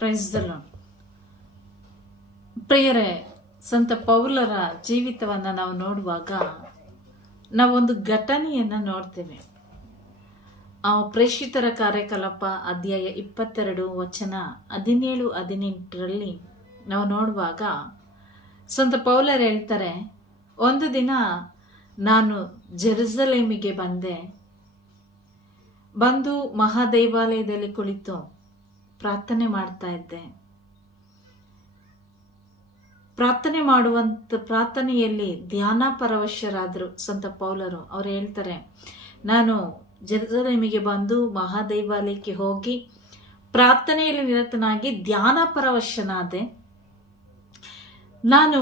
Praise the lord. ಪ್ರಿಯರೇ, ಸಂತ ಪೌಲರ ಜೀವಿತವನ್ನು ನಾವು ನೋಡುವಾಗ ನಾವೊಂದು ಘಟನೆಯನ್ನು ನೋಡ್ತೇವೆ. ಪ್ರೇಷಿತರ ಕಾರ್ಯಕಲಾಪ ಅಧ್ಯಾಯ 22 ವಚನ 17-18 ನಾವು ನೋಡುವಾಗ ಸಂತ ಪೌಲರು ಹೇಳ್ತಾರೆ, ಒಂದು ದಿನ ನಾನು ಜೆರುಸಲೇಮಿಗೆ ಬಂದು ಮಹಾದೇವಾಲಯದಲ್ಲಿ ಕುಳಿತು ಪ್ರಾರ್ಥನೆ ಮಾಡ್ತಾ ಇದ್ದೆ. ಪ್ರಾರ್ಥನೆಯಲ್ಲಿ ಧ್ಯಾನ ಪರವಶರಾದರು ಸಂತ ಪೌಲರು. ಅವ್ರು ಹೇಳ್ತಾರೆ, ನಾನು ಜೆರುಸಲೇಮಿಗೆ ಬಂದು ಮಹಾದೇವಾಲಯಕ್ಕೆ ಹೋಗಿ ಪ್ರಾರ್ಥನೆಯಲ್ಲಿ ನಿರತನಾಗಿ ಧ್ಯಾನ ಪರವಶನಾದೆ. ನಾನು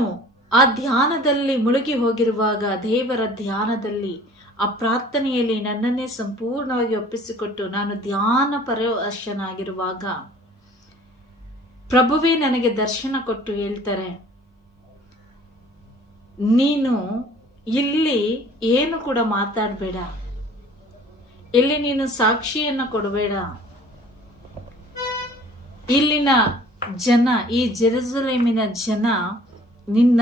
ಆ ಧ್ಯಾನದಲ್ಲಿ ಮುಳುಗಿ ಹೋಗಿರುವಾಗ, ದೇವರ ಧ್ಯಾನದಲ್ಲಿ, ಆ ಪ್ರಾರ್ಥನೆಯಲ್ಲಿ ನನ್ನನ್ನೇ ಸಂಪೂರ್ಣವಾಗಿ ಒಪ್ಪಿಸಿಕೊಟ್ಟು ನಾನು ಧ್ಯಾನ ಪರವಶನಾಗಿರುವಾಗ ಪ್ರಭುವೇ ನನಗೆ ದರ್ಶನ ಕೊಟ್ಟು ಹೇಳ್ತಾರೆ, ನೀನು ಇಲ್ಲಿ ಏನು ಕೂಡ ಮಾತಾಡಬೇಡ, ಇಲ್ಲಿ ನೀನು ಸಾಕ್ಷಿಯನ್ನ ಕೊಡಬೇಡ. ಇಲ್ಲಿನ ಜನ, ಈ ಜೆರುಸಲೇಮಿನ ಜನ ನಿನ್ನ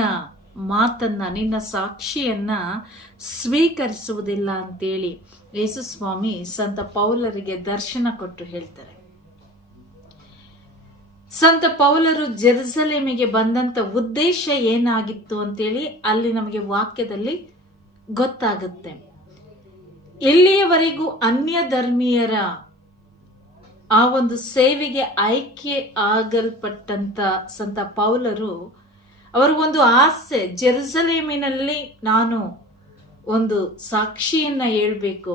ಮಾತನ್ನ, ನಿನ್ನ ಸಾಕ್ಷಿಯನ್ನ ಸ್ವೀಕರಿಸುವುದಿಲ್ಲ ಅಂತೇಳಿ ಯೇಸು ಸ್ವಾಮಿ ಸಂತ ಪೌಲರಿಗೆ ದರ್ಶನ ಕೊಟ್ಟು ಹೇಳ್ತಾರೆ. ಸಂತ ಪೌಲರು ಜೆರುಸಲೇಮಿಗೆ ಬಂದಂತ ಉದ್ದೇಶ ಏನಾಗಿತ್ತು ಅಂತೇಳಿ ಅಲ್ಲಿ ನಮಗೆ ವಾಕ್ಯದಲ್ಲಿ ಗೊತ್ತಾಗುತ್ತೆ. ಇಲ್ಲಿಯವರೆಗೂ ಅನ್ಯ ಧರ್ಮೀಯರ ಆ ಒಂದು ಸೇವೆಗೆ ಆಯ್ಕೆ ಆಗಲ್ಪಟ್ಟಂತ ಸಂತ ಪೌಲರು, ಅವ್ರಿಗೊಂದು ಆಸೆ, ಜೆರುಸಲೇಮಿನಲ್ಲಿ ನಾನು ಒಂದು ಸಾಕ್ಷಿಯನ್ನ ಹೇಳ್ಬೇಕು.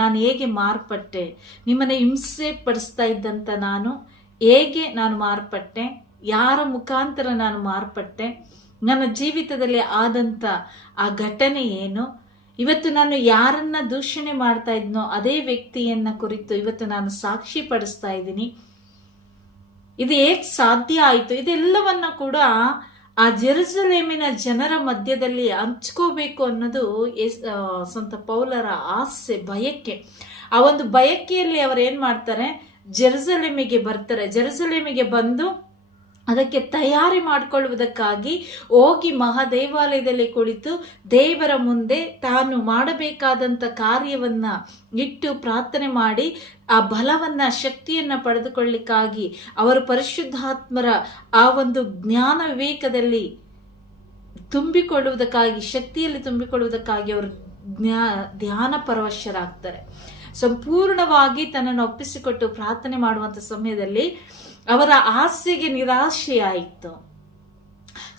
ನಾನು ಹೇಗೆ ಮಾರ್ಪಟ್ಟೆ, ನಿಮ್ಮನ್ನ ಹಿಂಸೆ ಪಡಿಸ್ತಾ ಇದ್ದಂತ ಹೇಗೆ ನಾನು ಮಾರ್ಪಟ್ಟೆ, ಯಾರ ಮುಖಾಂತರ ನಾನು ಮಾರ್ಪಟ್ಟೆ, ನನ್ನ ಜೀವಿತದಲ್ಲಿ ಆದಂತ ಆ ಘಟನೆ ಏನು, ಇವತ್ತು ನಾನು ಯಾರನ್ನ ದೂಷಣೆ ಮಾಡ್ತಾ ಇದ್ನೋ ಅದೇ ವ್ಯಕ್ತಿಯನ್ನ ಕುರಿತು ಇವತ್ತು ನಾನು ಸಾಕ್ಷಿ ಪಡಿಸ್ತಾ ಇದ್ದೀನಿ. ಇದು ಹೇಗೆ ಸಾಧ್ಯ ಆಯಿತು? ಇದೆಲ್ಲವನ್ನ ಕೂಡ ಆ ಜೆರುಸಲೇಮಿನ ಜನರ ಮಧ್ಯದಲ್ಲಿ ಹಂಚ್ಕೋಬೇಕು ಅನ್ನೋದು ಸಂತ ಪೌಲರ ಆಸೆ, ಬಯಕೆ. ಆ ಒಂದು ಬಯಕೆಯಲ್ಲಿ ಅವರು ಏನ್ ಮಾಡ್ತಾರೆ, ಜೆರುಸಲೇಮಿಗೆ ಬರ್ತಾರೆ. ಜೆರುಸಲೇಮಿಗೆ ಬಂದು ಅದಕ್ಕೆ ತಯಾರಿ ಮಾಡಿಕೊಳ್ಳುವುದಕ್ಕಾಗಿ ಹೋಗಿ ಮಹಾದೇವಾಲಯದಲ್ಲಿ ಕುಳಿತು ದೇವರ ಮುಂದೆ ತಾನು ಮಾಡಬೇಕಾದಂತ ಕಾರ್ಯವನ್ನ ಇಟ್ಟು ಪ್ರಾರ್ಥನೆ ಮಾಡಿ ಆ ಬಲವನ್ನ, ಶಕ್ತಿಯನ್ನ ಪಡೆದುಕೊಳ್ಳಿಕ್ಕಾಗಿ, ಅವರು ಪರಿಶುದ್ಧಾತ್ಮರ ಆ ಒಂದು ಜ್ಞಾನ ವಿವೇಕದಲ್ಲಿ ತುಂಬಿಕೊಳ್ಳುವುದಕ್ಕಾಗಿ, ಶಕ್ತಿಯಲ್ಲಿ ತುಂಬಿಕೊಳ್ಳುವುದಕ್ಕಾಗಿ ಅವರು ಧ್ಯಾನ ಪರವಶರಾಗ್ತಾರೆ. ಸಂಪೂರ್ಣವಾಗಿ ತನ್ನನ್ನು ಒಪ್ಪಿಸಿಕೊಟ್ಟು ಪ್ರಾರ್ಥನೆ ಮಾಡುವಂತ ಸಮಯದಲ್ಲಿ ಅವರ ಆಸೆಗೆ ನಿರಾಶೆಯಾಯಿತು.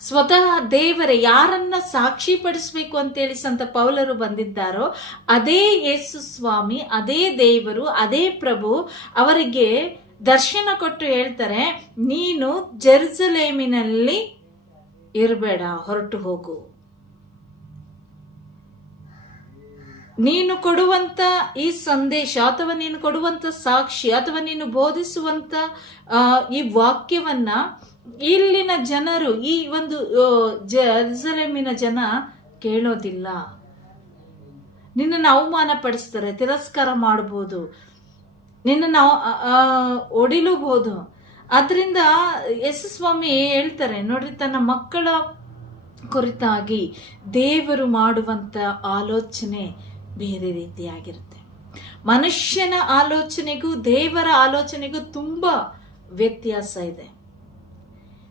ಸ್ವತಃ ದೇವರೇ ಯಾರನ್ನ ಸಾಕ್ಷಿ ಪಡಿಸಬೇಕು ಅಂತೇಳಿ ಸಂತ ಪೌಲರು ಬಂದಿದ್ದಾರೋ ಅದೇ ಯೇಸು ಸ್ವಾಮಿ, ಅದೇ ದೇವರು, ಅದೇ ಪ್ರಭು ಅವರಿಗೆ ದರ್ಶನ ಕೊಟ್ಟು ಹೇಳ್ತಾರೆ, ನೀನು ಜೆರುಸಲೇಮಿನಲ್ಲಿ ಇರಬೇಡ, ಹೊರಟು ಹೋಗು. ನೀನು ಕೊಡುವಂತ ಈ ಸಂದೇಶ ಅಥವಾ ನೀನು ಕೊಡುವಂತ ಸಾಕ್ಷಿ ಅಥವಾ ನೀನು ಬೋಧಿಸುವಂತ ಈ ವಾಕ್ಯವನ್ನ ಇಲ್ಲಿನ ಜನರು, ಈ ಒಂದು ಜೆರುಸಲೇಮಿನ ಜನ ಕೇಳೋದಿಲ್ಲ. ನಿನ್ನನ್ನು ಅವಮಾನ ಪಡಿಸ್ತಾರೆ, ತಿರಸ್ಕಾರ ಮಾಡಬಹುದು, ನಿನ್ನನ್ನು ಹೊಡಿಲೂಬಹುದು. ಆದ್ರಿಂದ ಯೇಸು ಸ್ವಾಮಿ ಹೇಳ್ತಾರೆ ನೋಡ್ರಿ, ತನ್ನ ಮಕ್ಕಳ ಕುರಿತಾಗಿ ದೇವರು ಮಾಡುವಂತ ಆಲೋಚನೆ ಬೇರೆ ರೀತಿಯಾಗಿರುತ್ತೆ. ಮನುಷ್ಯನ ಆಲೋಚನೆಗೂ ದೇವರ ಆಲೋಚನೆಗೂ ತುಂಬಾ ವ್ಯತ್ಯಾಸ ಇದೆ.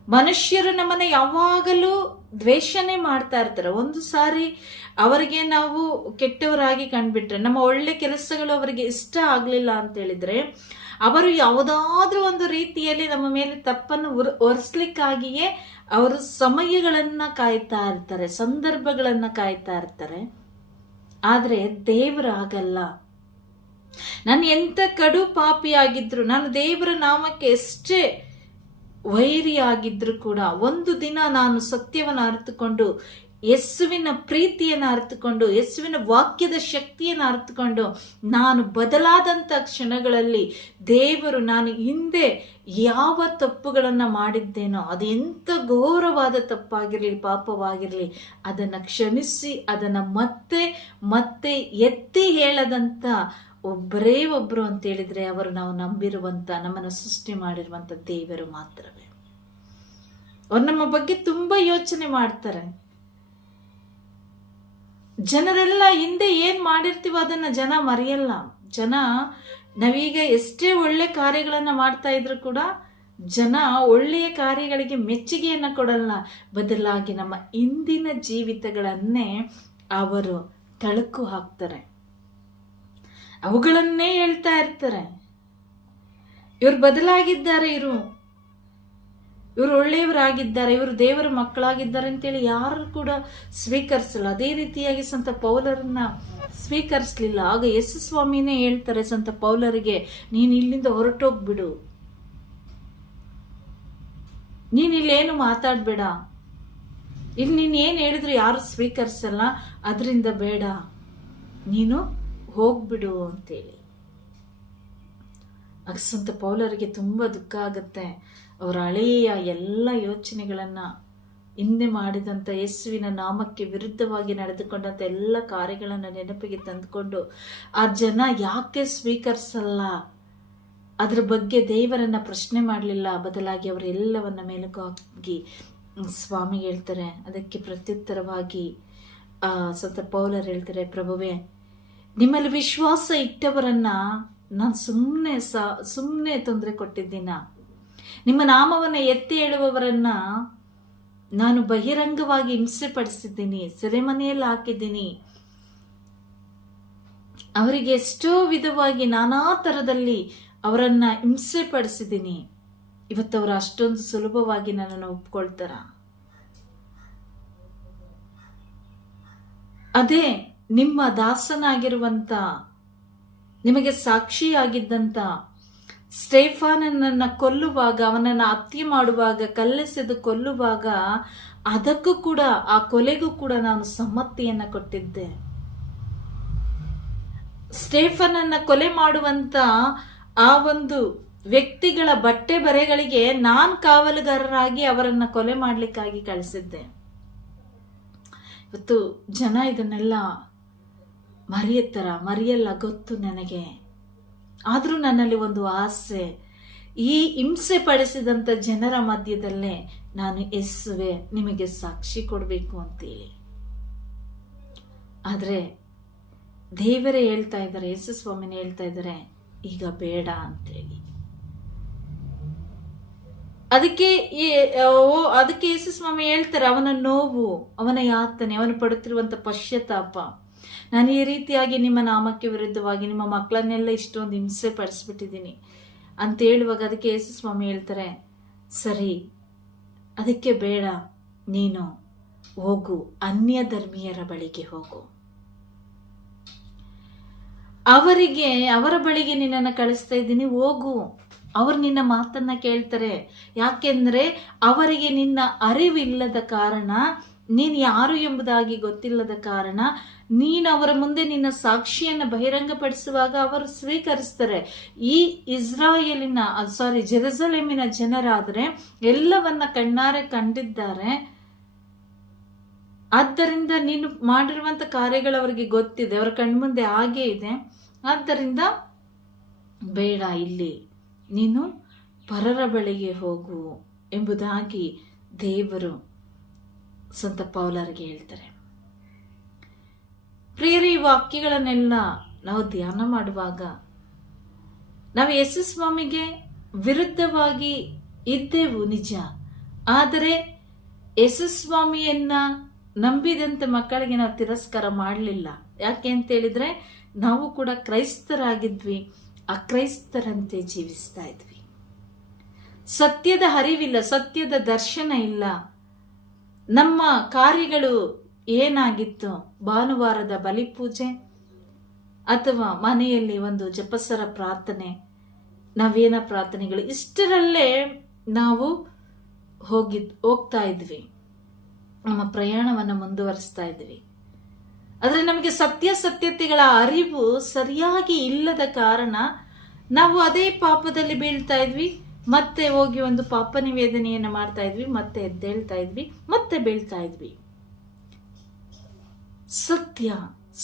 ಮನುಷ್ಯರು ನಮ್ಮನ್ನ ಯಾವಾಗಲೂ ದ್ವೇಷನೆ ಮಾಡ್ತಾ ಇರ್ತಾರೆ. ಒಂದು ಸಾರಿ ಅವರಿಗೆ ನಾವು ಕೆಟ್ಟವರಾಗಿ ಕಂಡ್ಬಿಟ್ರೆ, ನಮ್ಮ ಒಳ್ಳೆ ಕೆಲಸಗಳು ಅವರಿಗೆ ಇಷ್ಟ ಆಗ್ಲಿಲ್ಲ ಅಂತ ಹೇಳಿದ್ರೆ, ಅವರು ಯಾವುದಾದ್ರೂ ಒಂದು ರೀತಿಯಲ್ಲಿ ನಮ್ಮ ಮೇಲೆ ತಪ್ಪನ್ನು ಹೊರಿಸ್ಲಿಕ್ಕಾಗಿಯೇ ಅವರು ಸಮಯಗಳನ್ನ ಕಾಯ್ತಾ ಇರ್ತಾರೆ, ಸಂದರ್ಭಗಳನ್ನ ಕಾಯ್ತಾ ಇರ್ತಾರೆ. ಆದ್ರೆ ದೇವರು ಆಗಲ್ಲ. ನಾನು ಎಂತ ಕಡು ಪಾಪಿಯಾಗಿದ್ರು, ನಾನು ದೇವರ ನಾಮಕ್ಕೆ ಎಷ್ಟೇ ವೈರಿಯಾಗಿದ್ರು ಕೂಡ ಒಂದು ದಿನ ನಾನು ಸತ್ಯವನ್ನು ಅರಿತುಕೊಂಡು, ಯೇಸುವಿನ ಪ್ರೀತಿಯನ್ನು ಅರಿತುಕೊಂಡು, ಯೇಸುವಿನ ವಾಕ್ಯದ ಶಕ್ತಿಯನ್ನು ಅರಿತುಕೊಂಡು ನಾನು ಬದಲಾದಂತ ಕ್ಷಣಗಳಲ್ಲಿ ದೇವರು ನಾನು ಹಿಂದೆ ಯಾವ ತಪ್ಪುಗಳನ್ನ ಮಾಡಿದ್ದೇನೋ, ಅದು ಎಂತ ಘೋರವಾದ ತಪ್ಪಾಗಿರ್ಲಿ, ಪಾಪವಾಗಿರ್ಲಿ, ಅದನ್ನ ಕ್ಷಮಿಸಿ ಅದನ್ನ ಮತ್ತೆ ಮತ್ತೆ ಎತ್ತಿ ಹೇಳದಂತ ಒಬ್ಬರೇ ಒಬ್ಬರು ಅಂತ ಹೇಳಿದ್ರೆ ಅವರು ನಾವು ನಂಬಿರುವಂತ, ನಮ್ಮನ್ನು ಸೃಷ್ಟಿ ಮಾಡಿರುವಂತ ದೇವರು ಮಾತ್ರವೇ. ಅವ್ರು ನಮ್ಮ ಬಗ್ಗೆ ತುಂಬಾ ಯೋಚನೆ ಮಾಡ್ತಾರೆ. ಜನರೆಲ್ಲ ಹಿಂದೆ ಏನ್ ಮಾಡಿರ್ತೀವೋ ಅದನ್ನ ಜನ ಮರೆಯಲ್ಲ. ಜನ ನಾವೀಗ ಎಷ್ಟೇ ಒಳ್ಳೆ ಕಾರ್ಯಗಳನ್ನ ಮಾಡ್ತಾ ಇದ್ರು ಕೂಡ ಜನ ಒಳ್ಳೆಯ ಕಾರ್ಯಗಳಿಗೆ ಮೆಚ್ಚುಗೆಯನ್ನ ಕೊಡಲ್ಲ, ಬದಲಾಗಿ ನಮ್ಮ ಇಂದಿನ ಜೀವಿತಗಳನ್ನೇ ಅವರು ತಳುಕು ಹಾಕ್ತಾರೆ, ಅವುಗಳನ್ನೇ ಹೇಳ್ತಾ ಇರ್ತಾರೆ. ಇವ್ರು ಬದಲಾಗಿದ್ದಾರೆ, ಇವರು ಒಳ್ಳೆಯವರಾಗಿದ್ದಾರೆ, ಇವರು ದೇವರ ಮಕ್ಕಳಾಗಿದ್ದಾರೆ ಅಂತೇಳಿ ಯಾರು ಕೂಡ ಸ್ವೀಕರಿಸಲ್ಲ. ಅದೇ ರೀತಿಯಾಗಿ ಸಂತ ಪೌಲರನ್ನ ಸ್ವೀಕರಿಸಲಿಲ್ಲ. ಆಗ ಯೇಸು ಸ್ವಾಮಿನೇ ಹೇಳ್ತಾರೆ ಸಂತ ಪೌಲರಿಗೆ, ನೀನು ಇಲ್ಲಿಂದ ಹೊರಟೋಗ್ಬಿಡು, ನೀನ್ ಇಲ್ಲೇನು ಮಾತಾಡ್ಬೇಡ, ಇಲ್ಲಿ ನೀನ್ ಏನ್ ಹೇಳಿದ್ರು ಯಾರು ಸ್ವೀಕರಿಸಲ್ಲ, ಅದರಿಂದ ಬೇಡ, ನೀನು ಹೋಗ್ಬಿಡು ಅಂತೇಳಿ. ಆಗ ಸಂತ ಪೌಲರಿಗೆ ತುಂಬಾ ದುಃಖ ಆಗತ್ತೆ. ಅವರ ಹಳೆಯ ಎಲ್ಲ ಯೋಚನೆಗಳನ್ನ, ಹಿಂದೆ ಮಾಡಿದಂಥ ಯೇಸುವಿನ ನಾಮಕ್ಕೆ ವಿರುದ್ಧವಾಗಿ ನಡೆದುಕೊಂಡಂಥ ಎಲ್ಲ ಕಾರ್ಯಗಳನ್ನು ನೆನಪಿಗೆ ತಂದುಕೊಂಡು ಆ ಜನ ಯಾಕೆ ಸ್ವೀಕರಿಸಲ್ಲ ಅದ್ರ ಬಗ್ಗೆ ದೇವರನ್ನ ಪ್ರಶ್ನೆ ಮಾಡಲಿಲ್ಲ. ಬದಲಾಗಿ ಅವರೆಲ್ಲವನ್ನ ಮೇಲುಕು ಹಾಕಿ ಸ್ವಾಮಿ ಹೇಳ್ತಾರೆ. ಅದಕ್ಕೆ ಪ್ರತ್ಯುತ್ತರವಾಗಿ ಸಂತ ಪೌಲರು ಹೇಳ್ತಾರೆ, ಪ್ರಭುವೇ, ನಿಮ್ಮಲ್ಲಿ ವಿಶ್ವಾಸ ಇಟ್ಟವರನ್ನ ನಾನು ಸುಮ್ಮನೆ ತೊಂದರೆ ಕೊಟ್ಟಿದ್ದೀನ? ನಿಮ್ಮ ನಾಮವನ್ನು ಎತ್ತಿ ಹೇಳುವವರನ್ನ ನಾನು ಬಹಿರಂಗವಾಗಿ ಹಿಂಸೆ ಪಡಿಸಿದ್ದೀನಿ, ಸೆರೆಮನೆಯಲ್ಲಿ ಹಾಕಿದ್ದೀನಿ, ಅವರಿಗೆ ಎಷ್ಟೋ ವಿಧವಾಗಿ ನಾನಾ ತರದಲ್ಲಿ ಅವರನ್ನ ಹಿಂಸೆ ಪಡಿಸಿದ್ದೀನಿ. ಇವತ್ತವರು ಅಷ್ಟೊಂದು ಸುಲಭವಾಗಿ ನನ್ನನ್ನು ಒಪ್ಕೊಳ್ತಾರ? ಅದೇ ನಿಮ್ಮ ದಾಸನಾಗಿರುವಂತ, ನಿಮಗೆ ಸಾಕ್ಷಿಯಾಗಿದ್ದಂತ ಸ್ಟೇಫಾನನ್ನ ಕೊಲ್ಲುವಾಗ, ಅವನನ್ನ ಹತ್ಯೆ ಮಾಡುವಾಗ, ಕಲ್ಲೆಸೆದು ಕೊಲ್ಲುವಾಗ, ಅದಕ್ಕೂ ಕೂಡ, ಆ ಕೊಲೆಗೂ ಕೂಡ ನಾನು ಸಮ್ಮತಿಯನ್ನ ಕೊಟ್ಟಿದ್ದೆ. ಸ್ಟೇಫನನ್ನ ಕೊಲೆ ಮಾಡುವಂತ ಆ ಒಂದು ವ್ಯಕ್ತಿಗಳ ಬಟ್ಟೆ ಬರೆಗಳಿಗೆ ನಾನ್ ಕಾವಲುಗಾರರಾಗಿ ಅವರನ್ನ ಕೊಲೆ ಮಾಡ್ಲಿಕ್ಕಾಗಿ ಕಳಿಸಿದ್ದೆ. ಇವತ್ತು ಜನ ಇದನ್ನೆಲ್ಲ ಮರೆಯಲ್ಲ, ಗೊತ್ತು ನನಗೆ. ಆದ್ರೂ ನನ್ನಲ್ಲಿ ಒಂದು ಆಸೆ, ಈ ಹಿಂಸೆ ಪಡಿಸಿದಂತ ಜನರ ಮಧ್ಯದಲ್ಲೇ ನಾನು ಯೇಸುವೆ ನಿಮಗೆ ಸಾಕ್ಷಿ ಕೊಡಬೇಕು ಅಂತೇಳಿ. ಆದ್ರೆ ದೇವರೇ ಹೇಳ್ತಾ ಇದ್ದಾರೆ, ಯೇಸು ಸ್ವಾಮಿನೇ ಹೇಳ್ತಾ ಇದ್ದಾರೆ, ಈಗ ಬೇಡ ಅಂತೇಳಿ. ಅದಕ್ಕೆ ಯೇಸು ಸ್ವಾಮಿ ಹೇಳ್ತಾರೆ, ಅವನ ನೋವು, ಅವನ ಯಾತನೆ, ಅವನು ಪಡುತ್ತಿರುವಂತ ಪಶ್ಚಾತ್ತಾಪ, ನಾನು ಈ ರೀತಿಯಾಗಿ ನಿಮ್ಮ ನಾಮಕ್ಕೆ ವಿರುದ್ಧವಾಗಿ ನಿಮ್ಮ ಮಕ್ಕಳನ್ನೆಲ್ಲ ಇಷ್ಟೊಂದು ಹಿಂಸೆ ಪಡಿಸ್ಬಿಟ್ಟಿದ್ದೀನಿ ಅಂತ ಹೇಳುವಾಗ ಅದಕ್ಕೆ ಯೇಸು ಸ್ವಾಮಿ ಹೇಳ್ತಾರೆ, ಸರಿ, ಅದಕ್ಕೆ ಬೇಡ, ನೀನು ಹೋಗು, ಅನ್ಯ ಧರ್ಮೀಯರ ಬಳಿಗೆ ಹೋಗು, ಅವರ ಬಳಿಗೆ ನಿನ್ನನ್ನು ಕಳಿಸ್ತಾ ಇದ್ದೀನಿ, ಹೋಗು. ಅವರು ನಿನ್ನ ಮಾತನ್ನ ಕೇಳ್ತಾರೆ. ಯಾಕೆಂದ್ರೆ ಅವರಿಗೆ ನಿನ್ನ ಅರಿವಿಲ್ಲದ ಕಾರಣ, ನೀನು ಯಾರು ಎಂಬುದಾಗಿ ಗೊತ್ತಿಲ್ಲದ ಕಾರಣ, ನೀನು ಅವರ ಮುಂದೆ ನಿನ್ನ ಸಾಕ್ಷಿಯನ್ನು ಬಹಿರಂಗಪಡಿಸುವಾಗ ಅವರು ಸ್ವೀಕರಿಸ್ತಾರೆ. ಈ ಜೆರುಸಲೇಮಿನ ಜನರಾದ್ರೆ ಎಲ್ಲವನ್ನ ಕಣ್ಣಾರೆ ಕಂಡಿದ್ದಾರೆ. ಆದ್ದರಿಂದ ನೀನು ಮಾಡಿರುವಂತ ಕಾರ್ಯಗಳು ಅವರಿಗೆ ಗೊತ್ತಿದೆ, ಅವರ ಕಣ್ಮುಂದೆ ಹಾಗೇ ಇದೆ. ಆದ್ದರಿಂದ ಬೇಡ, ಇಲ್ಲಿ ನೀನು ಪರರ ಬಳಿಗೆ ಹೋಗು ಎಂಬುದಾಗಿ ದೇವರು ಸಂತ ಪೌಲರಿಗೆ ಹೇಳ್ತಾರೆ. ಪ್ರಿಯರೇ, ಈ ವಾಕ್ಯಗಳನ್ನೆಲ್ಲ ನಾವು ಧ್ಯಾನ ಮಾಡುವಾಗ ನಾವು ಯೇಸು ಸ್ವಾಮಿಗೆ ವಿರುದ್ಧವಾಗಿ ಇದ್ದೆವು ನಿಜ, ಆದರೆ ಯೇಸು ಸ್ವಾಮಿಯನ್ನ ನಂಬಿದಂತೆ ಮಕ್ಕಳಿಗೆ ನಾವು ತಿರಸ್ಕಾರ ಮಾಡಲಿಲ್ಲ. ಯಾಕೆ ಅಂತ ಹೇಳಿದ್ರೆ ನಾವು ಕೂಡ ಕ್ರೈಸ್ತರಾಗಿದ್ವಿ, ಅಕ್ರೈಸ್ತರಂತೆ ಜೀವಿಸ್ತಾ ಇದ್ವಿ. ಸತ್ಯದ ಅರಿವಿಲ್ಲ, ಸತ್ಯದ ದರ್ಶನ ಇಲ್ಲ. ನಮ್ಮ ಕಾರ್ಯಗಳು ಏನಾಗಿತ್ತು? ಭಾನುವಾರದ ಬಲಿಪೂಜೆ ಅಥವಾ ಮನೆಯಲ್ಲಿ ಒಂದು ಜಪಸರ ಪ್ರಾರ್ಥನೆ, ನವೇನ ಪ್ರಾರ್ಥನೆಗಳು, ಇಷ್ಟರಲ್ಲೇ ನಾವು ಹೋಗ್ತಾ ಇದ್ವಿ, ನಮ್ಮ ಪ್ರಯಾಣವನ್ನು ಮುಂದುವರಿಸ್ತಾ ಇದ್ವಿ. ಆದರೆ ನಮಗೆ ಸತ್ಯತೆಗಳ ಅರಿವು ಸರಿಯಾಗಿ ಇಲ್ಲದ ಕಾರಣ ನಾವು ಅದೇ ಪಾಪದಲ್ಲಿ ಬೀಳ್ತಾ ಇದ್ವಿ. ಮತ್ತೆ ಹೋಗಿ ಒಂದು ಪಾಪ ನಿವೇದನೆಯನ್ನು ಮಾಡ್ತಾ ಇದ್ವಿ, ಮತ್ತೆ ಎದ್ದೇಳ್ತಾ ಇದ್ವಿ, ಮತ್ತೆ ಬೀಳ್ತಾ ಇದ್ವಿ.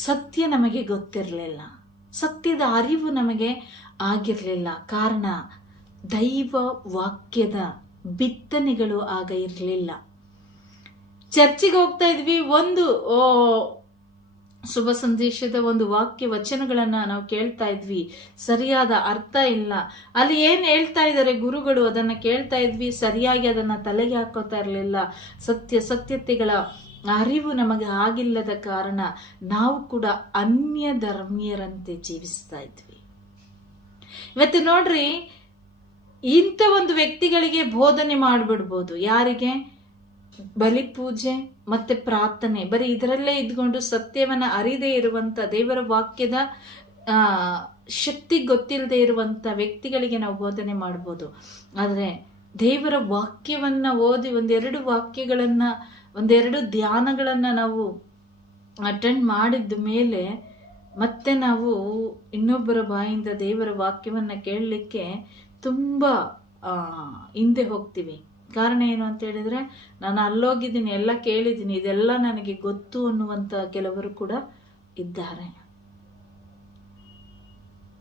ಸತ್ಯ ನಮಗೆ ಗೊತ್ತಿರಲಿಲ್ಲ. ಸತ್ಯದ ಅರಿವು ನಮಗೆ ಆಗಿರಲಿಲ್ಲ. ಕಾರಣ ದೈವ ವಾಕ್ಯದ ಬಿತ್ತನೆಗಳು ಆಗ ಇರಲಿಲ್ಲ. ಚರ್ಚಿಗೆ ಹೋಗ್ತಾ ಇದ್ವಿ, ಒಂದು ಶುಭ ಸಂದೇಶದ ಒಂದು ವಾಕ್ಯ ವಚನಗಳನ್ನ ನಾವು ಕೇಳ್ತಾ ಇದ್ವಿ, ಸರಿಯಾದ ಅರ್ಥ ಇಲ್ಲ, ಅಲ್ಲಿ ಏನ್ ಹೇಳ್ತಾ ಇದ್ದಾರೆ ಗುರುಗಳು ಅದನ್ನ ಕೇಳ್ತಾ ಇದ್ವಿ, ಸರಿಯಾಗಿ ಅದನ್ನ ತಲೆಗೆ ಹಾಕೋತಾ ಇರಲಿಲ್ಲ. ಸತ್ಯತೆಗಳ ಅರಿವು ನಮಗೆ ಆಗಿಲ್ಲದ ಕಾರಣ ನಾವು ಕೂಡ ಅನ್ಯ ಧರ್ಮೀಯರಂತೆ ಜೀವಿಸ್ತಾ ಇದ್ವಿ. ಇವತ್ತು ನೋಡ್ರಿ, ಇಂಥ ಒಂದು ವ್ಯಕ್ತಿಗಳಿಗೆ ಬೋಧನೆ ಮಾಡಿಬಿಡ್ಬೋದು. ಯಾರಿಗೆ? ಬಲಿ ಪೂಜೆ ಮತ್ತೆ ಪ್ರಾರ್ಥನೆ, ಬರೀ ಇದರಲ್ಲೇ ಇದ್ಕೊಂಡು ಸತ್ಯವನ್ನ ಅರಿದೇ ಇರುವಂತ, ದೇವರ ವಾಕ್ಯದ ಶಕ್ತಿ ಗೊತ್ತಿಲ್ಲದೆ ಇರುವಂತ ವ್ಯಕ್ತಿಗಳಿಗೆ ನಾವು ಬೋಧನೆ ಮಾಡ್ಬೋದು. ಆದ್ರೆ ದೇವರ ವಾಕ್ಯವನ್ನ ಓದಿ ಒಂದೆರಡು ಧ್ಯಾನಗಳನ್ನ ನಾವು ಅಟೆಂಡ್ ಮಾಡಿದ ಮೇಲೆ ಮತ್ತೆ ನಾವು ಇನ್ನೊಬ್ಬರ ಬಾಯಿಂದ ದೇವರ ವಾಕ್ಯವನ್ನ ಕೇಳಲಿಕ್ಕೆ ತುಂಬಾ ಹಿಂದೆ ಹೋಗ್ತೀವಿ. ಕಾರಣ ಏನು ಅಂತ ಹೇಳಿದ್ರೆ, ನಾನು ಅಲ್ಲೋಗಿದ್ದೀನಿ, ಎಲ್ಲ ಕೇಳಿದ್ದೀನಿ, ಇದೆಲ್ಲ ನನಗೆ ಗೊತ್ತು ಅನ್ನುವಂತ ಕೆಲವರು ಕೂಡ ಇದ್ದಾರೆ.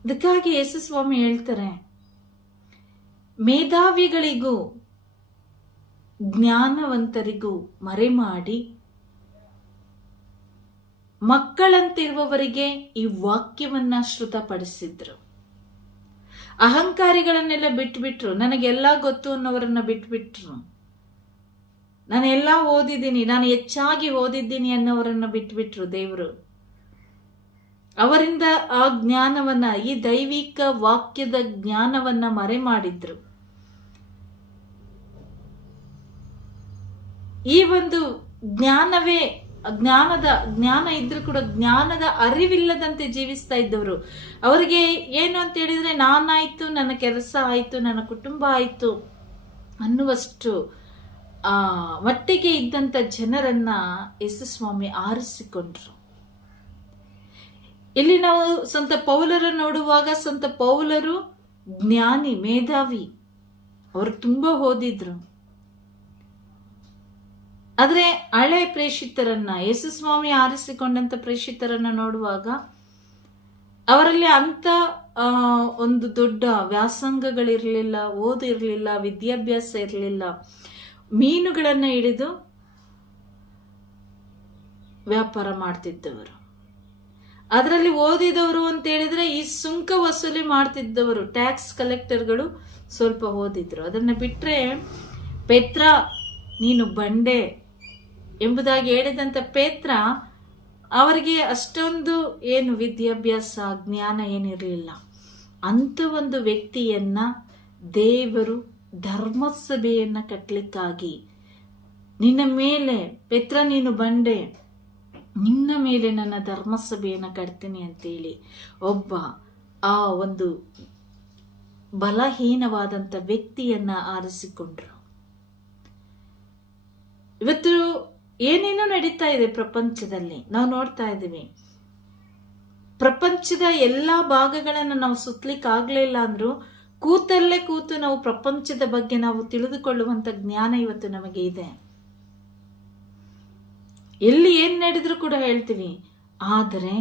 ಅದಕ್ಕಾಗಿ ಯೇಸು ಸ್ವಾಮಿ ಹೇಳ್ತಾರೆ, ಮೇಧಾವಿಗಳಿಗೂ ಜ್ಞಾನವಂತರಿಗೂ ಮರೆ ಮಾಡಿ ಮಕ್ಕಳಂತಿರುವವರಿಗೆ ಈ ವಾಕ್ಯವನ್ನ ಶ್ರುತಪಡಿಸಿದ್ರು. ಅಹಂಕಾರಿಗಳನ್ನೆಲ್ಲ ಬಿಟ್ಬಿಟ್ರು, ನನಗೆಲ್ಲ ಗೊತ್ತು ಅನ್ನೋರನ್ನ ಬಿಟ್ಬಿಟ್ರು, ನಾನು ಎಲ್ಲ ಓದಿದ್ದೀನಿ, ನಾನು ಹೆಚ್ಚಾಗಿ ಓದಿದ್ದೀನಿ ಅನ್ನೋರನ್ನ ಬಿಟ್ಬಿಟ್ರು ದೇವರು. ಅವರಿಂದ ಆ ಜ್ಞಾನವನ್ನ, ಈ ದೈವಿಕ ವಾಕ್ಯದ ಜ್ಞಾನವನ್ನ ಮರೆ ಮಾಡಿದ್ರು. ಈ ಒಂದು ಜ್ಞಾನ ಇದ್ರೂ ಕೂಡ ಜ್ಞಾನದ ಅರಿವಿಲ್ಲದಂತೆ ಜೀವಿಸ್ತಾ ಇದ್ದವರು. ಅವರಿಗೆ ಏನು ಅಂತ ಹೇಳಿದ್ರೆ, ನಾನಾಯ್ತು, ನನ್ನ ಕೆಲಸ ಆಯ್ತು, ನನ್ನ ಕುಟುಂಬ ಆಯ್ತು ಅನ್ನುವಷ್ಟು ಮಟ್ಟಿಗೆ ಇದ್ದಂತ ಜನರನ್ನ ಯೇಸು ಸ್ವಾಮಿ ಆರಿಸಿಕೊಂಡ್ರು. ಇಲ್ಲಿ ನಾವು ಸಂತ ಪೌಲರ ನೋಡುವಾಗ, ಸಂತ ಪೌಲರು ಜ್ಞಾನಿ, ಮೇಧಾವಿ, ಅವರು ತುಂಬಾ ಓದಿದ್ರು. ಆದ್ರೆ ಹಳೆ ಪ್ರೇಷಿತರನ್ನ, ಯೇಸು ಸ್ವಾಮಿ ಆರಿಸಿಕೊಂಡಂತ ಪ್ರೇಷಿತರನ್ನ ನೋಡುವಾಗ ಅವರಲ್ಲಿ ಅಂತ ಒಂದು ದೊಡ್ಡ ವ್ಯಾಸಂಗಗಳಿರ್ಲಿಲ್ಲ, ಓದು ಇರಲಿಲ್ಲ, ವಿದ್ಯಾಭ್ಯಾಸ ಇರಲಿಲ್ಲ. ಮೀನುಗಳನ್ನ ಹಿಡಿದು ವ್ಯಾಪಾರ ಮಾಡ್ತಿದ್ದವರು. ಅದರಲ್ಲಿ ಓದಿದವರು ಅಂತ ಹೇಳಿದ್ರೆ ಈ ಸುಂಕ ವಸೂಲಿ ಮಾಡ್ತಿದ್ದವರು, ಟ್ಯಾಕ್ಸ್ ಕಲೆಕ್ಟರ್ಗಳು ಸ್ವಲ್ಪ ಓದಿದ್ರು. ಅದನ್ನ ಬಿಟ್ರೆ ಪೇತ್ರ, ನೀನು ಬಂಡೆ ಎಂಬುದಾಗಿ ಹೇಳಿದಂತ ಪೇತ್ರ, ಅವರಿಗೆ ಅಷ್ಟೊಂದು ಏನು ವಿದ್ಯಾಭ್ಯಾಸ ಜ್ಞಾನ ಏನಿರಲಿಲ್ಲ. ಅಂತ ಒಂದು ವ್ಯಕ್ತಿಯನ್ನ ದೇವರು ಧರ್ಮಸಭೆಯನ್ನ ಕಟ್ಟಲಿಕ್ಕಾಗಿ, ನಿನ್ನ ಮೇಲೆ ಪೇತ್ರ ನೀನು ಬಂಡೆ, ನಿನ್ನ ಮೇಲೆ ನನ್ನ ಧರ್ಮಸಭೆಯನ್ನ ಕಟ್ತೀನಿ ಅಂತೇಳಿ ಒಬ್ಬ ಆ ಒಂದು ಬಲಹೀನವಾದಂತ ವ್ಯಕ್ತಿಯನ್ನ ಆರಿಸಿಕೊಂಡ್ರು. ಇವತ್ತು ಏನೇನೋ ನಡೀತಾ ಇದೆ ಪ್ರಪಂಚದಲ್ಲಿ, ನಾವು ನೋಡ್ತಾ ಇದ್ದೀವಿ. ಪ್ರಪಂಚದ ಎಲ್ಲಾ ಭಾಗಗಳನ್ನ ನಾವು ಸುತ್ತಲಿಕ್ಕೆ ಆಗ್ಲಿಲ್ಲ ಅಂದ್ರೂ ಕೂತಲ್ಲೇ ಕೂತು ನಾವು ಪ್ರಪಂಚದ ಬಗ್ಗೆ ನಾವು ತಿಳಿದುಕೊಳ್ಳುವಂತ ಜ್ಞಾನ ಇವತ್ತು ನಮಗೆ ಇದೆ. ಎಲ್ಲಿ ಏನ್ ನಡೆದ್ರು ಕೂಡ ಹೇಳ್ತೀವಿ, ಆದರೆ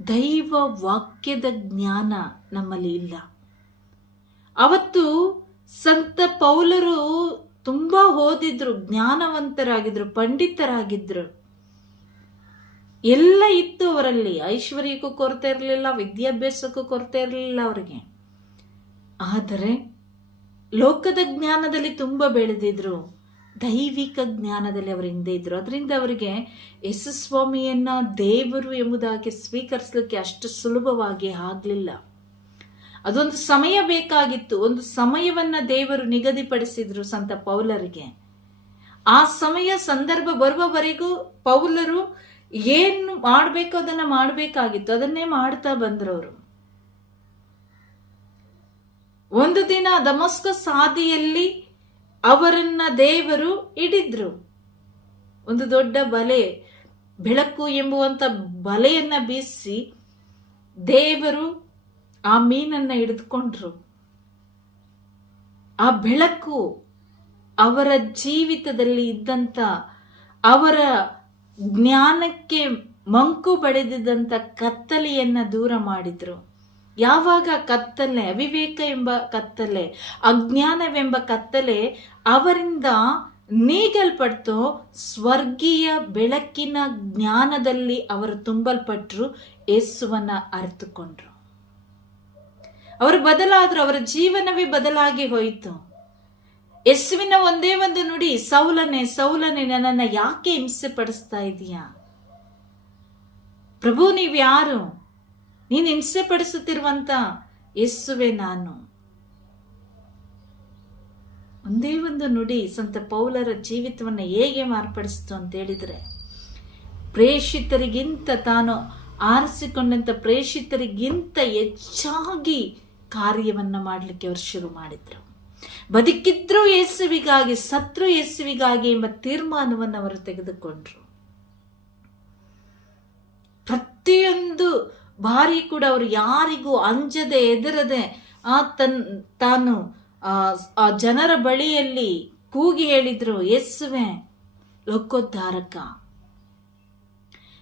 ದೈವ ವಾಕ್ಯದ ಜ್ಞಾನ ನಮ್ಮಲ್ಲಿ ಇಲ್ಲ. ಅವತ್ತು ಸಂತ ಪೌಲರು ತುಂಬಾ ಓದಿದ್ರು, ಜ್ಞಾನವಂತರಾಗಿದ್ರು, ಪಂಡಿತರಾಗಿದ್ರು, ಎಲ್ಲ ಇತ್ತು ಅವರಲ್ಲಿ. ಐಶ್ವರ್ಯಕ್ಕೂ ಕೊರತೆ ಇರಲಿಲ್ಲ, ವಿದ್ಯಾಭ್ಯಾಸಕ್ಕೂ ಕೊರತೆ ಇರಲಿಲ್ಲ ಅವರಿಗೆ. ಆದರೆ ಲೋಕದ ಜ್ಞಾನದಲ್ಲಿ ತುಂಬಾ ಬೆಳೆದಿದ್ರು, ದೈವಿಕ ಜ್ಞಾನದಲ್ಲಿ ಅವರು ಹಿಂದೆ ಇದ್ರು. ಅದರಿಂದ ಅವರಿಗೆ ಯೇಸು ಸ್ವಾಮಿಯನ್ನ ದೇವರು ಎಂಬುದಾಗಿ ಸ್ವೀಕರಿಸಲಿಕ್ಕೆ ಅಷ್ಟು ಸುಲಭವಾಗಿ ಆಗ್ಲಿಲ್ಲ. ಅದೊಂದು ಸಮಯ ಬೇಕಾಗಿತ್ತು, ಒಂದು ಸಮಯವನ್ನ ದೇವರು ನಿಗದಿಪಡಿಸಿದ್ರು ಸಂತ ಪೌಲರಿಗೆ. ಆ ಸಮಯ ಸಂದರ್ಭ ಬರುವವರೆಗೂ ಪೌಲರು ಏನು ಮಾಡ್ಬೇಕು ಅದನ್ನ ಮಾಡ್ಬೇಕಾಗಿತ್ತು, ಅದನ್ನೇ ಮಾಡ್ತಾ ಬಂದ್ರವರು. ಒಂದು ದಿನ ದಮಸ್ಕಸ್ ಹಾದಿಯಲ್ಲಿ ಅವರನ್ನ ದೇವರು ಹಿಡಿದ್ರು. ಒಂದು ದೊಡ್ಡ ಬಲೆ, ಬೆಳಕು ಎಂಬುವಂತ ಬಲೆಯನ್ನ ಬೀಸಿ ದೇವರು ಆ ಮೀನನ್ನ ಹಿಡಿದುಕೊಂಡ್ರು. ಆ ಬೆಳಕು ಅವರ ಜೀವಿತದಲ್ಲಿ ಇದ್ದಂತ, ಅವರ ಜ್ಞಾನಕ್ಕೆ ಮಂಕು ಬಡಿದಿದ್ದಂಥ ಕತ್ತಲೆಯನ್ನ ದೂರ ಮಾಡಿದ್ರು. ಯಾವಾಗ ಕತ್ತಲೆ, ಅವಿವೇಕ ಎಂಬ ಕತ್ತಲೆ, ಅಜ್ಞಾನವೆಂಬ ಕತ್ತಲೆ ಅವರಿಂದ ನೀಗಲ್ಪಡ್ತು, ಸ್ವರ್ಗೀಯ ಬೆಳಕಿನ ಜ್ಞಾನದಲ್ಲಿ ಅವರು ತುಂಬಲ್ಪಟ್ರು, ಯೇಸುವನ್ನ ಅರಿತುಕೊಂಡ್ರು. ಅವರು ಬದಲಾದ್ರು, ಅವರ ಜೀವನವೇ ಬದಲಾಗಿ ಹೋಯಿತು. ಯೇಸುವಿನ ಒಂದೇ ಒಂದು ನುಡಿ, ಸೌಲನೇ ಸೌಲನೇ ನನ್ನನ್ನು ಯಾಕೆ ಹಿಂಸೆ ಪಡಿಸ್ತಾ ಇದೀಯಾ? ಪ್ರಭು ನೀವ್ಯಾರು? ನೀನು ಹಿಂಸೆ ಪಡಿಸುತ್ತಿರುವಂತ ಯೇಸುವೆ ನಾನು. ಒಂದೇ ಒಂದು ನುಡಿ ಸಂತ ಪೌಲರ ಜೀವಿತವನ್ನು ಹೇಗೆ ಮಾರ್ಪಡಿಸ್ತು ಅಂತ ಹೇಳಿದ್ರೆ, ಪ್ರೇಷಿತರಿಗಿಂತ, ತಾನು ಆರಿಸಿಕೊಂಡಂತ ಪ್ರೇಷಿತರಿಗಿಂತ ಹೆಚ್ಚಾಗಿ ಕಾರ್ಯವನ್ನ ಮಾಡಲಿಕ್ಕೆ ಅವರು ಶುರು ಮಾಡಿದ್ರು. ಬದುಕಿದ್ರು ಯೇಸುವಿಗಾಗಿ, ಸತ್ರು ಯೇಸುವಿಗಾಗಿ ಎಂಬ ತೀರ್ಮಾನವನ್ನು ಅವರು ತೆಗೆದುಕೊಂಡ್ರು. ಪ್ರತಿಯೊಂದು ಬಾರಿ ಕೂಡ ಅವರು ಯಾರಿಗೂ ಅಂಜದೆ ಹೆದರದೆ ತಾನು ಆ ಜನರ ಬಳಿಯಲ್ಲಿ ಕೂಗಿ ಹೇಳಿದ್ರು, ಯೇಸುವೆ ಲೋಕೋದ್ಧಾರಕ,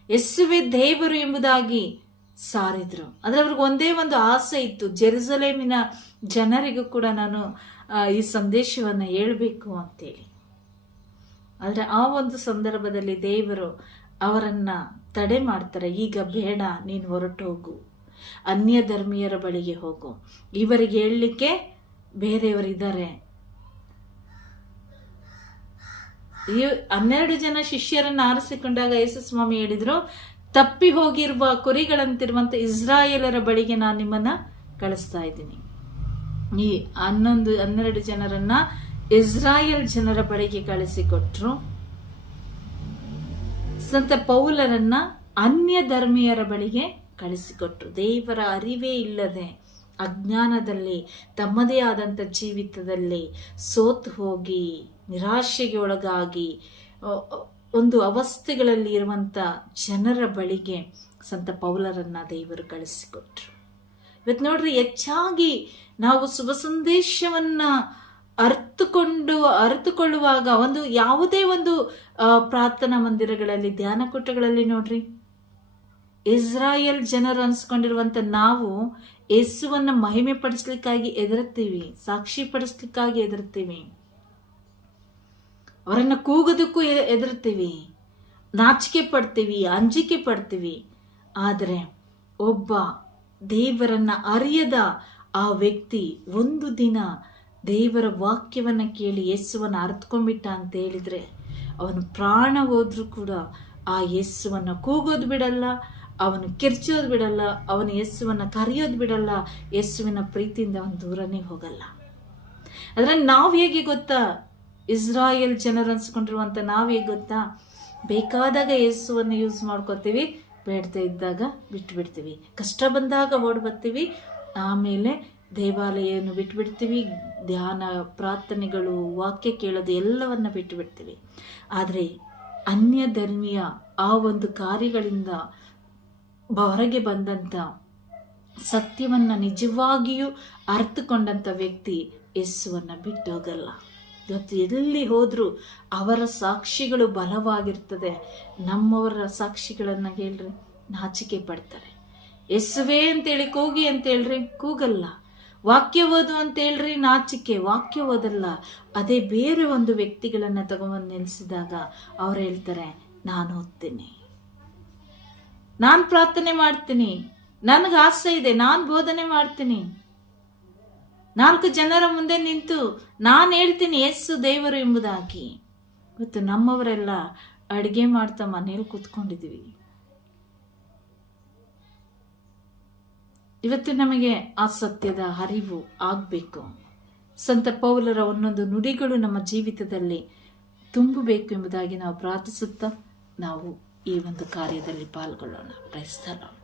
ಯೇಸುವೆ ದೇವರು ಎಂಬುದಾಗಿ ಸಾರಿದ್ರು. ಆದ್ರೆ ಅವ್ರಿಗೆ ಒಂದೇ ಒಂದು ಆಸೆ ಇತ್ತು, ಜೆರುಸಲೇಮಿನ ಜನರಿಗೂ ಕೂಡ ನಾನು ಈ ಸಂದೇಶವನ್ನು ಹೇಳ್ಬೇಕು ಅಂತೇಳಿ. ಆದ್ರೆ ಆ ಒಂದು ಸಂದರ್ಭದಲ್ಲಿ ದೇವರು ಅವರನ್ನ ತಡೆ ಮಾಡ್ತಾರೆ. ಈಗ ಬೇಡ, ನೀನು ಹೊರಟು ಹೋಗು, ಅನ್ಯ ಧರ್ಮೀಯರ ಬಳಿಗೆ ಹೋಗು, ಇವರಿಗೆ ಹೇಳಲಿಕ್ಕೆ ಬೇರೆಯವರಿದ್ದಾರೆ. ಈ 12 ಜನ ಶಿಷ್ಯರನ್ನ ಆರಿಸಿಕೊಂಡಾಗ ಯೇಸು ಸ್ವಾಮಿ ಹೇಳಿದ್ರು, ತಪ್ಪಿ ಹೋಗಿರುವ ಕುರಿಗಳಂತಿರುವಂತ ಇಸ್ರಾಯೇಲರ ಬಳಿಗೆ ನಾನು ನಿಮ್ಮನ್ನ ಕಳಿಸ್ತಾ ಇದ್ದೀನಿ. ಈ 12 ಜನರನ್ನ ಇಸ್ರಾಯೇಲ್ ಜನರ ಬಳಿಗೆ ಕಳಿಸಿಕೊಟ್ರು. ಸಂತ ಪೌಲರನ್ನ ಅನ್ಯ ಧರ್ಮೀಯರ ಬಳಿಗೆ ಕಳಿಸಿಕೊಟ್ರು. ದೇವರ ಅರಿವೇ ಇಲ್ಲದೆ ಅಜ್ಞಾನದಲ್ಲಿ ತಮ್ಮದೇ ಆದಂಥ ಜೀವಿತದಲ್ಲಿ ಸೋತು ಹೋಗಿ ನಿರಾಶೆಗೆ ಒಳಗಾಗಿ ಒಂದು ಅವಸ್ಥೆಗಳಲ್ಲಿ ಇರುವಂತ ಜನರ ಬಳಿಗೆ ಸಂತ ಪೌಲರನ್ನ ದೇವರು ಕಳಿಸಿಕೊಟ್ರು. ಇವತ್ತು ನೋಡ್ರಿ, ಹೆಚ್ಚಾಗಿ ನಾವು ಶುಭ ಸಂದೇಶವನ್ನ ಅರಿತುಕೊಳ್ಳುವಾಗ ಯಾವುದೇ ಒಂದು ಪ್ರಾರ್ಥನಾ ಮಂದಿರಗಳಲ್ಲಿ, ಧ್ಯಾನ ಕೂಟಗಳಲ್ಲಿ ನೋಡ್ರಿ, ಇಸ್ರಾಯೇಲ್ ಜನರು ಅನ್ಸ್ಕೊಂಡಿರುವಂತ ನಾವು ಯೇಸುವನ್ನ ಮಹಿಮೆ ಪಡಿಸ್ಲಿಕ್ಕಾಗಿ ಎದುರುತ್ತೀವಿ, ಸಾಕ್ಷಿ ಪಡಿಸ್ಲಿಕ್ಕಾಗಿ ಎದುರುತ್ತೀವಿ, ಅವರನ್ನ ಕೂಗೋದಕ್ಕೂ ಎದುರುತ್ತೀವಿ, ನಾಚಿಕೆ ಪಡ್ತೀವಿ, ಅಂಜಿಕೆ ಪಡ್ತೀವಿ. ಆದರೆ ಒಬ್ಬ ದೇವರನ್ನ ಅರಿಯದ ಆ ವ್ಯಕ್ತಿ ಒಂದು ದಿನ ದೇವರ ವಾಕ್ಯವನ್ನ ಕೇಳಿ ಯೇಸುವನ್ನ ಅರ್ಥಕೊಂಡ್ಬಿಟ್ಟ ಅಂತ ಹೇಳಿದ್ರೆ, ಅವನು ಪ್ರಾಣ ಹೋದ್ರೂ ಕೂಡ ಆ ಯೇಸುವನ್ನ ಕೂಗೋದು ಬಿಡಲ್ಲ, ಅವನು ಕಿರ್ಚೋದು ಬಿಡಲ್ಲ, ಅವನು ಯೇಸುವನ್ನ ಕರೆಯೋದು ಬಿಡಲ್ಲ, ಯೇಸುವಿನ ಪ್ರೀತಿಯಿಂದ ಅವನು ದೂರನೇ ಹೋಗಲ್ಲ. ಆದ್ರೆ ನಾವು ಹೇಗೆ ಗೊತ್ತಾ, ಇಸ್ರಾಯೇಲ್ ಜನರು ಅನ್ಸ್ಕೊಂಡಿರುವಂತ ನಾವು ಹೇಗೆ ಗೊತ್ತಾ, ಬೇಕಾದಾಗ ಯೇಸುವನ್ನು ಯೂಸ್ ಮಾಡ್ಕೋತೀವಿ, ಬೇಡದೇ ಇದ್ದಾಗ ಬಿಟ್ಟು ಬಿಡ್ತೀವಿ, ಕಷ್ಟ ಬಂದಾಗ ಓಡ್ ಬರ್ತೀವಿ, ಆಮೇಲೆ ದೇವಾಲಯವನ್ನು ಬಿಟ್ಟು ಬಿಡ್ತೀವಿ, ಧ್ಯಾನ ಪ್ರಾರ್ಥನೆಗಳು, ವಾಕ್ಯ ಕೇಳೋದು ಎಲ್ಲವನ್ನ ಬಿಟ್ಟು ಬಿಡ್ತೀವಿ. ಆದರೆ ಅನ್ಯ ಧರ್ಮೀಯ ಆ ಒಂದು ಕಾರ್ಯಗಳಿಂದ ಹೊರಗೆ ಬಂದಂತ ಸತ್ಯವನ್ನ ನಿಜವಾಗಿಯೂ ಅರ್ಥಕೊಂಡಂತ ವ್ಯಕ್ತಿ ಯೇಸುವನ್ನ ಬಿಟ್ಟೋಗಲ್ಲ. ಇವತ್ತು ಎಲ್ಲಿ ಹೋದ್ರು ಅವರ ಸಾಕ್ಷಿಗಳು ಬಲವಾಗಿರ್ತದೆ. ನಮ್ಮವರ ಸಾಕ್ಷಿಗಳನ್ನ ಹೇಳ್ರಿ ನಾಚಿಕೆ ಪಡ್ತಾರೆ. ಯೇಸುವೆ ಅಂತೇಳಿ ಕೂಗಿ ಅಂತ ಹೇಳ್ರಿ ಕೂಗಲ್ಲ. ವಾಕ್ಯ ಓದು ಅಂತ ಹೇಳ್ರಿ ನಾಚಿಕೆ, ವಾಕ್ಯ ಓದಲ್ಲ. ಅದೇ ಬೇರೆ ಒಂದು ವ್ಯಕ್ತಿಗಳನ್ನ ತಗೊಂಡು ನಿಲ್ಲಿಸಿದಾಗ ಅವ್ರು ಹೇಳ್ತಾರೆ, ನಾನು ಓದ್ತೀನಿ, ನಾನು ಪ್ರಾರ್ಥನೆ ಮಾಡ್ತೀನಿ, ನನಗೆ ಆಸೆ ಇದೆ, ನಾನು ಬೋಧನೆ ಮಾಡ್ತೀನಿ, 4 ಜನರ ಮುಂದೆ ನಿಂತು ನಾನು ಹೇಳ್ತೀನಿ ಯೇಸು ದೇವರು ಎಂಬುದಾಗಿ. ಇವತ್ತು ನಮ್ಮವರೆಲ್ಲ ಅಡಿಗೆ ಮಾಡ್ತಾ ಮನೇಲಿ ಕೂತ್ಕೊಂಡಿದ್ದೀವಿ. ಇವತ್ತು ನಮಗೆ ಆ ಸತ್ಯದ ಅರಿವು ಆಗಬೇಕು. ಸಂತ ಪೌಲರ ಒಂದೊಂದು ನುಡಿಗಳು ನಮ್ಮ ಜೀವಿತದಲ್ಲಿ ತುಂಬಬೇಕು ಎಂಬುದಾಗಿ ನಾವು ಪ್ರಾರ್ಥಿಸುತ್ತಾ ನಾವು ಈ ಒಂದು ಕಾರ್ಯದಲ್ಲಿ ಪಾಲ್ಗೊಳ್ಳೋಣ. Price the lord.